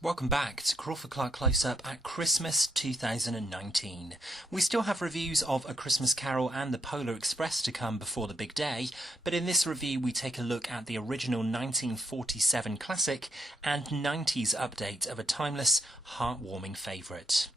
Welcome back to Crawford-Clark Close-Up at Christmas 2019. We still have reviews of A Christmas Carol and The Polar Express to come before the big day, but in this review we take a look at the original 1947 classic and 90s update of a timeless, heartwarming favourite.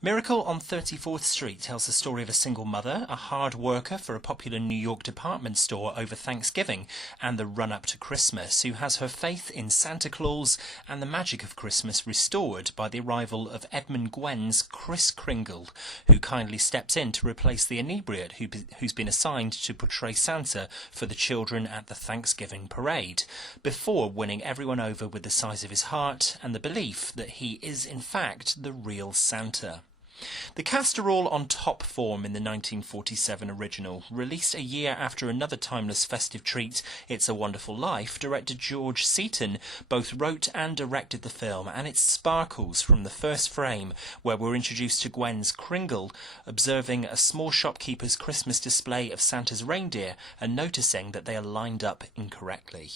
Miracle on 34th Street tells the story of a single mother, a hard worker for a popular New York department store over Thanksgiving and the run-up to Christmas, who has her faith in Santa Claus and the magic of Christmas restored by the arrival of Edmund Gwen's Kris Kringle, who kindly steps in to replace the inebriate who's been assigned to portray Santa for the children at the Thanksgiving parade, before winning everyone over with the size of his heart and the belief that he is in fact the real Santa. The cast are all on top form in the 1947 original. Released a year after another timeless festive treat, It's a Wonderful Life, director George Seaton both wrote and directed the film, and it sparkles from the first frame, where we're introduced to Gwen's Kringle, observing a small shopkeeper's Christmas display of Santa's reindeer and noticing that they are lined up incorrectly.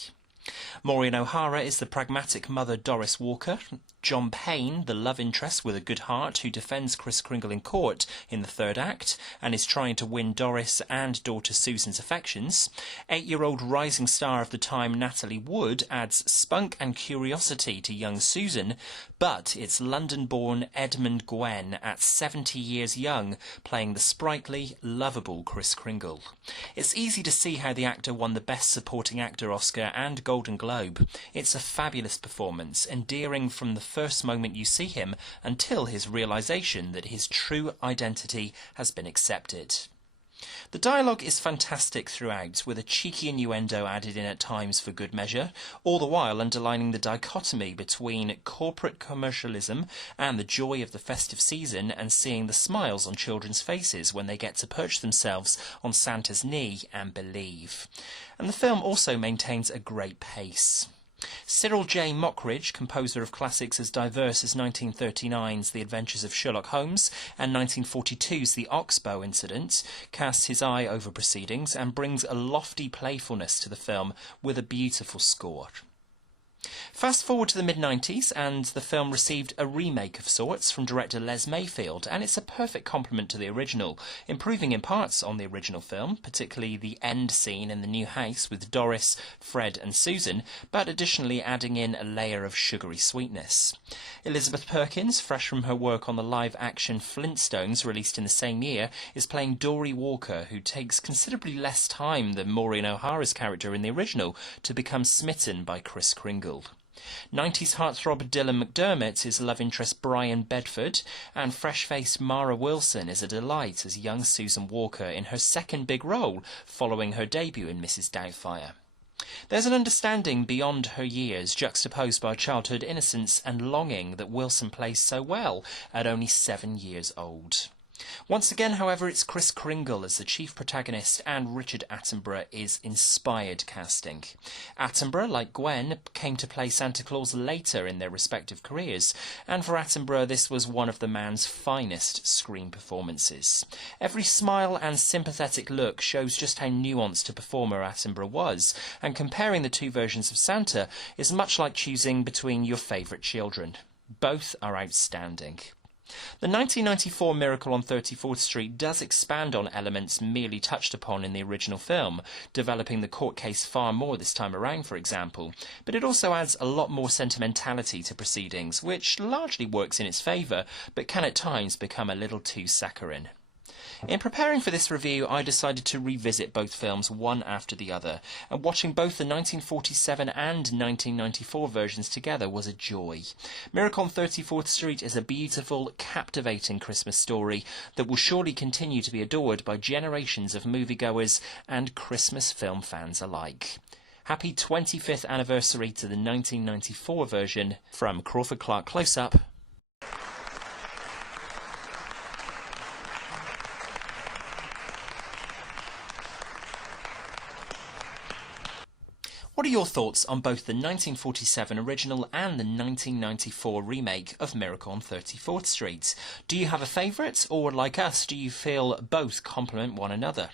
Maureen O'Hara is the pragmatic mother Doris Walker. John Payne, the love interest with a good heart who defends Kris Kringle in court in the third act and is trying to win Doris and daughter Susan's affections. 8-year-old rising star of the time Natalie Wood adds spunk and curiosity to young Susan, but it's London-born Edmund Gwen at 70 years young playing the sprightly, lovable Kris Kringle. It's easy to see how the actor won the Best Supporting Actor Oscar and Golden Globe. It's a fabulous performance, endearing from the first moment you see him until his realisation that his true identity has been accepted. The dialogue is fantastic throughout, with a cheeky innuendo added in at times for good measure, all the while underlining the dichotomy between corporate commercialism and the joy of the festive season and seeing the smiles on children's faces when they get to perch themselves on Santa's knee and believe. And the film also maintains a great pace. Cyril J. Mockridge, composer of classics as diverse as 1939's The Adventures of Sherlock Holmes and 1942's The Oxbow Incident, casts his eye over proceedings and brings a lofty playfulness to the film with a beautiful score. Fast forward to the mid-90s and the film received a remake of sorts from director Les Mayfield, and it's a perfect complement to the original, improving in parts on the original film, particularly the end scene in the new house with Doris, Fred and Susan, but additionally adding in a layer of sugary sweetness. Elizabeth Perkins, fresh from her work on the live-action Flintstones released in the same year, is playing Dory Walker, who takes considerably less time than Maureen O'Hara's character in the original to become smitten by Kris Kringle. 90s heartthrob Dylan McDermott is love interest Brian Bedford, and fresh-faced Mara Wilson is a delight as young Susan Walker in her second big role following her debut in Mrs. Doubtfire. There's an understanding beyond her years, juxtaposed by childhood innocence and longing that Wilson plays so well at only 7 years old. Once again, however, it's Kris Kringle as the chief protagonist, and Richard Attenborough is inspired casting. Attenborough, like Gwen, came to play Santa Claus later in their respective careers, and for Attenborough this was one of the man's finest screen performances. Every smile and sympathetic look shows just how nuanced a performer Attenborough was, and comparing the two versions of Santa is much like choosing between your favourite children. Both are outstanding. The 1994 Miracle on 34th Street does expand on elements merely touched upon in the original film, developing the court case far more this time around, for example, but it also adds a lot more sentimentality to proceedings, which largely works in its favour, but can at times become a little too saccharine. In preparing for this review, I decided to revisit both films one after the other, and watching both the 1947 and 1994 versions together was a joy. Miracle on 34th Street is a beautiful, captivating Christmas story that will surely continue to be adored by generations of moviegoers and Christmas film fans alike. Happy 25th anniversary to the 1994 version from Crawford-Clark Close-Up. What are your thoughts on both the 1947 original and the 1994 remake of Miracle on 34th Street? Do you have a favourite, or like us, do you feel both complement one another?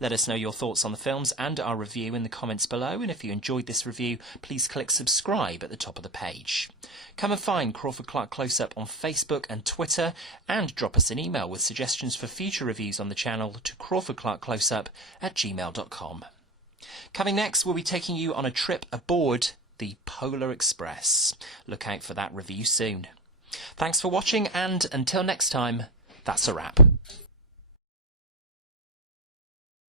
Let us know your thoughts on the films and our review in the comments below, and if you enjoyed this review, please click subscribe at the top of the page. Come and find Crawford-Clark Close-Up on Facebook and Twitter, and drop us an email with suggestions for future reviews on the channel to crawfordclarkcloseup@gmail.com. Coming next, we'll be taking you on a trip aboard the Polar Express. Look out for that review soon. Thanks for watching, and until next time, that's a wrap.